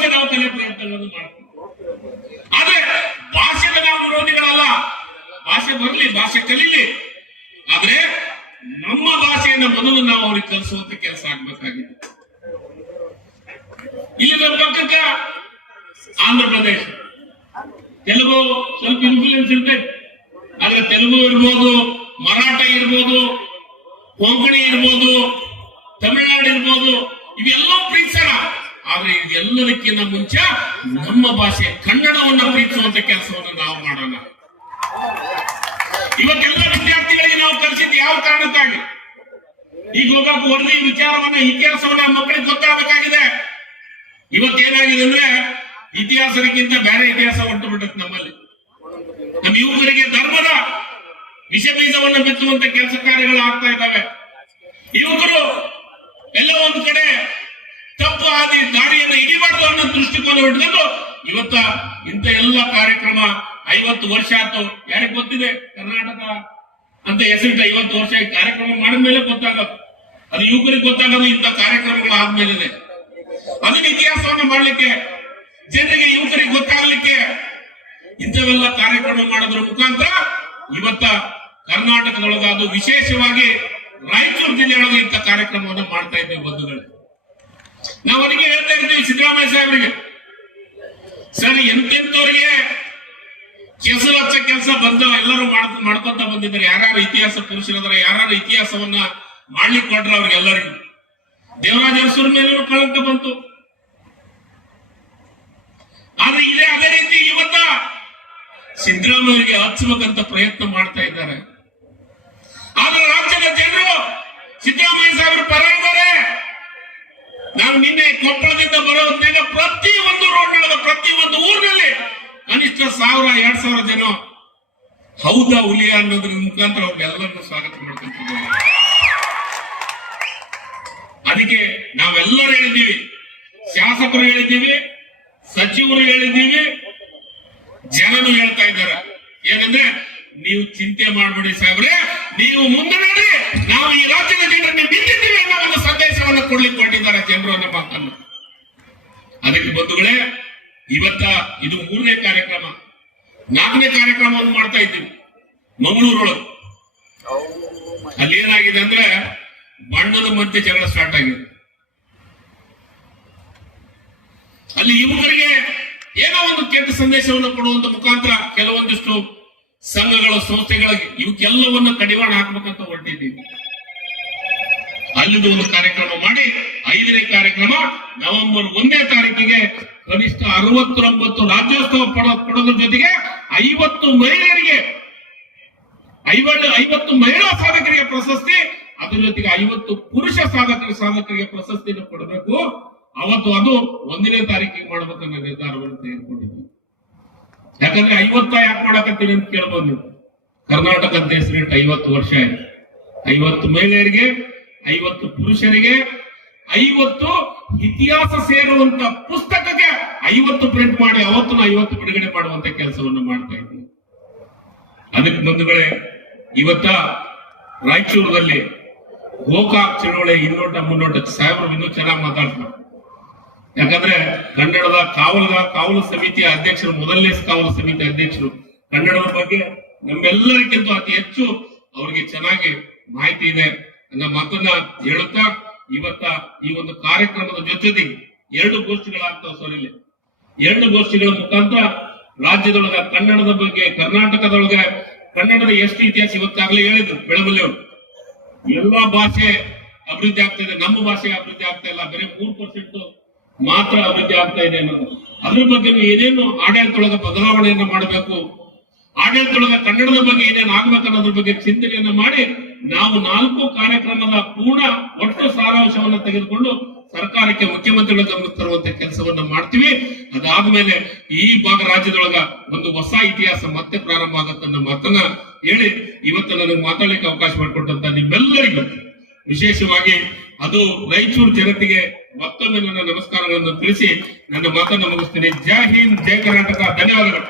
ಭಾಷೆ ನಾವು ಕಲಿಯ ಮಾಡ್ತೀವಿ ಆದ್ರೆ ಭಾಷೆಗೆ ನಾವು ವಿರೋಧಿಗಳಲ್ಲ. ಭಾಷೆ ಬರಲಿ, ಭಾಷೆ ಕಲೀಲಿ. ಆದ್ರೆ ನಮ್ಮ ಭಾಷೆಯನ್ನ ಮೊದಲು ನಾವು ಅವ್ರಿಗೆ ಕಲಿಸುವಂತ ಕೆಲಸ ಆಗ್ಬೇಕಾಗಿದೆ. ಇಲ್ಲಿ ನಮ್ಮ ಪಕ್ಕಕ್ಕ ಆಂಧ್ರ ಪ್ರದೇಶ. ತೆಲುಗು ಸ್ವಲ್ಪ ಇನ್ಫ್ಲೂಯೆನ್ಸ್ ಇರ್ತೈತೆ. ಆದ್ರೆ ತೆಲುಗು ಇರ್ಬೋದು, ಮರಾಠ ಇರ್ಬೋದು, ಕೊಂಕಣಿ ಇರ್ಬೋದು, ತಮಿಳುನಾಡು ಇರ್ಬೋದು ಇವೆಲ್ಲ ಪ್ರೀತಿಸೋಣ ಆದ್ರೆ ಇದೆಲ್ಲದಕ್ಕಿಂತ ಮುಂಚೆ ನಮ್ಮ ಭಾಷೆ ಕನ್ನಡವನ್ನ ಪ್ರೀತಿಸುವಂತ ಕೆಲಸವನ್ನು ನಾವು ಮಾಡೋಣ. ಇವತ್ತೆಲ್ಲ ವಿದ್ಯಾರ್ಥಿಗಳಿಗೆ ನಾವು ಕಲಿಸಿದ್ದು ಯಾವ ಕಾರಣಕ್ಕಾಗಿ? ಈಗ ಹೋಗಕ್ಕೆ ವರದಿ ವಿಚಾರವನ್ನ, ಇತಿಹಾಸವನ್ನ ಮಕ್ಕಳಿಗೆ ಗೊತ್ತಾಗಬೇಕಾಗಿದೆ. ಇವತ್ತೇನಾಗಿದೆ ಅಂದ್ರೆ ಇತಿಹಾಸಕ್ಕಿಂತ ಬೇರೆ ಇತಿಹಾಸ ಹೊರಟು ಬಿಟ್ಟತ್ ನಮ್ಮಲ್ಲಿ. ನಮ್ಮ ಯುವಕರಿಗೆ ಧರ್ಮದ ವಿಷ ಬೀಜವನ್ನು ಬಿತ್ತುವಂತ ಕೆಲಸ ಕಾರ್ಯಗಳು ಆಗ್ತಾ ಇದ್ದಾವೆ ಯುವಕರು ಎಲ್ಲ ಒಂದು ಕಡೆ ತಪ್ಪು ಹಾದಿ ದಾರಿಯನ್ನು ಹಿಡಿಬಾರ್ದು ಅನ್ನೋ ದೃಷ್ಟಿಕೋನ ಇವತ್ತ ಇಂಥ ಎಲ್ಲ ಕಾರ್ಯಕ್ರಮ ಐವತ್ತು ವರ್ಷ ಆಯ್ತು. ಯಾರಿಗೆ ಗೊತ್ತಿದೆ? ಕರ್ನಾಟಕ. ಅಂತ ಹೆಸರಿಟ್ಟ ಐವತ್ತು ವರ್ಷ ಈ ಕಾರ್ಯಕ್ರಮ ಮಾಡಿದ್ಮೇಲೆ ಗೊತ್ತಾಗೋದು. ಅದು ಯುವಕರಿಗೆ ಗೊತ್ತಾಗೋದು ಇಂಥ ಕಾರ್ಯಕ್ರಮಗಳು ಆದ್ಮೇಲೆ ಅದನ್ನ ಇತಿಹಾಸವನ್ನು ಮಾಡಲಿಕ್ಕೆ, ಜನರಿಗೆ, ಯುವಕರಿಗೆ ಗೊತ್ತಾಗಲಿಕ್ಕೆ ಇಂಥವೆಲ್ಲ ಕಾರ್ಯಕ್ರಮ ಮಾಡೋದ್ರ ಮುಖಾಂತರ ಇವತ್ತ ಕರ್ನಾಟಕದೊಳಗ ಅದು ವಿಶೇಷವಾಗಿ ರಾಯಚೂರು ಜಿಲ್ಲೆಯೊಳಗೆ ಇಂಥ ಕಾರ್ಯಕ್ರಮವನ್ನು ಮಾಡ್ತಾ ಇದ್ದೇವೆ ಬಂಧುಗಳು. ನಾವು ಅವರಿಗೆ ಹೇಳ್ತಾ ಇರ್ತೀವಿ ಸಿದ್ದರಾಮಯ್ಯ ಸಾಹೇಬರಿಗೆ. ಸರ್ ಎಂತೆಂತವ್ರಿಗೆ ಕೆಲಸ ಹಚ್ಚ ಕೆಲಸ ಬಂದ ಎಲ್ಲರೂ ಮಾಡ್ ಮಾಡ್ಕೊಂತ ಬಂದಿದ್ದಾರೆ. ಯಾರು ಇತಿಹಾಸ ಪುರುಷರಾದ್ರೆ ಯಾರು ಇತಿಹಾಸವನ್ನ ಮಾಡ್ಲಿಕ್ಕೆ ಕೊಟ್ರ ಅವ್ರಿಗೆಲ್ಲರಿಗೂ. ದೇವರಾಜ ಹೆಸರ ಮೇಲೂ ಕಳಂಕ ಬಂತು. ಆದ್ರೆ ಇದೇ ಅದೇ ರೀತಿ ಇವತ್ತ ಸಿದ್ದರಾಮಯ್ಯರಿಗೆ ಹಚ್ಚಬೇಕಂತ ಪ್ರಯತ್ನ ಮಾಡ್ತಾ ಇದ್ದಾರೆ. ಆದ್ರೆ ರಾಜ್ಯದ ಜನರು ಸಿದ್ದರಾಮಯ್ಯ ಸಾಹೇಬರು ಪರ ಇದ್ದಾರೆ. ನಾನು ನಿನ್ನೆ ಕೊಪ್ಪಳದಿಂದ ಬರೋ ಪ್ರತಿ ಒಂದು ಪ್ರತಿ ಒಂದು ಊರಿನಲ್ಲಿ ಕನಿಷ್ಠ ಸಾವಿರ, ಎರಡ್ ಸಾವಿರ ಜನ ಹೌದಾ ಹುಲಿಯ ಅನ್ನೋದ್ರ ಮುಖಾಂತರ ಅವ್ರಿಗೆಲ್ಲರನ್ನು ಸ್ವಾಗತ ಮಾಡ್ಕೊಂತಿದ್ದೇವೆ ಅದಕ್ಕೆ ನಾವೆಲ್ಲರೂ ಹೇಳಿದ್ದೀವಿ. ಶಾಸಕರು ಹೇಳಿದ್ದೀವಿ, ಸಚಿವರು ಹೇಳಿದ್ದೀವಿ ಜನನು ಹೇಳ್ತಾ ಇದ್ದಾರೆ. ಏನಂದ್ರೆ ನೀವು ಚಿಂತೆ ಮಾಡಬೇಡಿ ಸಾಹೇಬ್ರೆ, ನೀವು ಮುಂದೆ ನೋಡಿ ನಾವು ಈ ರಾಜ್ಯದ ಜನರನ್ನು ನಿಂತಿದ್ದೀವಿ ಅನ್ನೋ ಒಂದು ಸಂದೇಶವನ್ನು ಕೊಡ್ಲಿಕ್ಕೆ ಕೊಟ್ಟಿದ್ದಾರೆ ಜನರು ಬಂಧುಗಳೇ ಇವತ್ತ ಇದು ಮೂರನೇ ಕಾರ್ಯಕ್ರಮ. ನಾಲ್ಕನೇ ಕಾರ್ಯಕ್ರಮವನ್ನು ಮಾಡ್ತಾ ಇದ್ದೀವಿ. ಮಂಗಳೂರೊಳಗೆ. ಅಲ್ಲಿ ಏನಾಗಿದೆ ಅಂದ್ರೆ ಬಣ್ಣದ ಮಧ್ಯೆ ಜಗಳ ಸ್ಟಾರ್ಟ್ ಆಗಿದೆ. ಅಲ್ಲಿ ಯುವಕರಿಗೆ ಏನೋ ಒಂದು ಕೆಟ್ಟ ಸಂದೇಶವನ್ನು ಕೊಡುವಂತ ಮುಖಾಂತರ ಕೆಲವೊಂದಿಷ್ಟು ಸಂಘಗಳ, ಸಂಸ್ಥೆಗಳಿಗೆ ಇವಕ್ಕೆಲ್ಲವನ್ನ ಕಡಿವಾಣ ಹಾಕ್ಬೇಕಂತ ಹೊರಟಿದ್ದೀವಿ. ಅಲ್ಲಿಂದ ಒಂದು ಕಾರ್ಯಕ್ರಮ ಮಾಡಿ, ಐದನೇ ಕಾರ್ಯಕ್ರಮ ನವೆಂಬರ್ ಒಂದನೇ ತಾರೀಕಿಗೆ ಕನಿಷ್ಠ ಅರವತ್ತೊಂಬತ್ತು ರಾಜ್ಯೋತ್ಸವ ಪಡ- ಪಡೋದ್ರ ಜೊತೆಗೆ ಐವತ್ತು ಮಹಿಳೆಯರಿಗೆ, ಐವತ್ತು ಐವತ್ತು ಮಹಿಳಾ ಸಾಧಕರಿಗೆ ಪ್ರಶಸ್ತಿ, ಅದ್ರ ಜೊತೆಗೆ ಐವತ್ತು ಪುರುಷ ಸಾಧಕರ ಸಾಧಕರಿಗೆ ಪ್ರಶಸ್ತಿಯನ್ನು ಕೊಡಬೇಕು. ಅವತ್ತು ಅದು ಒಂದನೇ ತಾರೀಕಿಗೆ ಮಾಡ್ಬೇಕನ್ನ ನಿರ್ಧಾರವನ್ನು ತೆಗೆದುಕೊಂಡಿದ್ವಿ ಯಾಕಂದ್ರೆ ಐವತ್ತ ಯಾಕೆ ಮಾಡಕತ್ತೀನಿ ಅಂತ ಕೇಳ್ಬೋದು ನೀವು. ಕರ್ನಾಟಕ ದೇಶ ಐವತ್ತು ವರ್ಷ ಐವತ್ತು ಮಹಿಳೆಯರಿಗೆ ಐವತ್ತು ಪುರುಷರಿಗೆ ಐವತ್ತು ಇತಿಹಾಸ ಸೇರುವಂತ ಪುಸ್ತಕಕ್ಕೆ ಐವತ್ತು ಪ್ರಿಂಟ್ ಮಾಡಿ ಅವತ್ತು ಐವತ್ತು ಬಿಡುಗಡೆ ಮಾಡುವಂತ ಕೆಲಸವನ್ನು ಮಾಡ್ತಾ ಇದ್ದೀವಿ ಅದಕ್ಕೆ ಬಂಧುಗಳೇ, ಇವತ್ತ ರಾಯಚೂರದಲ್ಲಿ ಗೋಕಾಕ್ ಚಳವಳಿ ಇನ್ನೋಟ, ಮುನ್ನೋಟ, ಸಾಹೇಬರು ಇನ್ನೂ ಚೆನ್ನಾಗಿ ಮಾತಾಡ್ತಾರೆ. ಯಾಕಂದ್ರೆ ಕನ್ನಡದ ಕಾವಲದ ಕಾವಲು ಸಮಿತಿಯ ಅಧ್ಯಕ್ಷರು, ಮೊದಲನೇ ಕಾವಲು ಸಮಿತಿ ಅಧ್ಯಕ್ಷರು ಕನ್ನಡದ ಬಗ್ಗೆ ನಮ್ಮೆಲ್ಲರಿಗಿಂತ ಅತಿ ಹೆಚ್ಚು ಅವರಿಗೆ ಚೆನ್ನಾಗಿ ಮಾಹಿತಿ ಇದೆ. ಅನ್ನೋ ಮಾತನ್ನ ಹೇಳುತ್ತಾ ಇವತ್ತ ಈ ಒಂದು ಕಾರ್ಯಕ್ರಮದ ಜೊತೆಗೆ ಎರಡು ಗೋಷ್ಠಿಗಳಾಗ್ತಾವ ಸರ್ ಇಲ್ಲಿ. ಎರಡು ಗೋಷ್ಠಿಗಳ ಮುಖಾಂತರ ರಾಜ್ಯದೊಳಗ, ಕನ್ನಡದ ಬಗ್ಗೆ, ಕರ್ನಾಟಕದೊಳಗೆ, ಕನ್ನಡದ ಎಷ್ಟು ಇತಿಹಾಸ ಇವತ್ತಾಗಲೇ ಹೇಳಿದ್ರು ಬೆಳವಲ್ಲಿ ಅವರು ಎಲ್ಲಾ ಭಾಷೆ ಅಭಿವೃದ್ಧಿ ಆಗ್ತಾ ಇದೆ, ನಮ್ಮ ಭಾಷೆ ಅಭಿವೃದ್ಧಿ ಆಗ್ತಾ ಇಲ್ಲ, ಬರೀ ಮೂರು ಪರ್ಸೆಂಟ್ ಮಾತ್ರ ಅಭಿವೃದ್ಧಿ ಆಗ್ತಾ ಇದೆ ಅನ್ನೋದು. ಅದ್ರ ಬಗ್ಗೆ ಏನೇನು ಆಡಳಿತದೊಳಗ ಬದಲಾವಣೆಯನ್ನ ಮಾಡಬೇಕು? ಆಡಳಿತದೊಳಗ ಕನ್ನಡದ ಬಗ್ಗೆ ಏನೇನು ಆಗ್ಬೇಕು ಅನ್ನೋದ್ರ ಬಗ್ಗೆ ಚಿಂತನೆಯನ್ನ ಮಾಡಿ ನಾವು ನಾಲ್ಕು ಕಾರ್ಯಕ್ರಮದ ಪೂರ್ಣ ಒಟ್ಟು ಸಾರಾಂಶವನ್ನ ತೆಗೆದುಕೊಂಡು ಸರ್ಕಾರಕ್ಕೆ ಮುಖ್ಯಮಂತ್ರಿಗಳ ಗಮನ ತರುವಂತ ಕೆಲಸವನ್ನ ಮಾಡ್ತೀವಿ. ಅದಾದ್ಮೇಲೆ ಈ ಭಾಗ ರಾಜ್ಯದೊಳಗ ಒಂದು ಹೊಸ ಇತಿಹಾಸ ಮತ್ತೆ ಪ್ರಾರಂಭ ಆಗುತ್ತೆ ಅನ್ನೋ ಮಾತನ್ನ ಹೇಳಿ ಇವತ್ತು ನನಗೆ ಮಾತಾಡ್ಲಿಕ್ಕೆ ಅವಕಾಶ ಮಾಡಿಕೊಟ್ಟಂತ ನಿಮ್ಮೆಲ್ಲರಿಗೂ ವಿಶೇಷವಾಗಿ ಅದು ರಾಯಚೂರು ಜನತೆಗೆ ಮತ್ತೊಮ್ಮೆ ನನ್ನ ನಮಸ್ಕಾರಗಳನ್ನು ತಿಳಿಸಿ ನನ್ನ ಮಾತನ್ನು ಮುಗಿಸ್ತೀನಿ. ಜೈ ಹಿಂದ್, ಜೈ ಕರ್ನಾಟಕ, ಧನ್ಯವಾದಗಳು.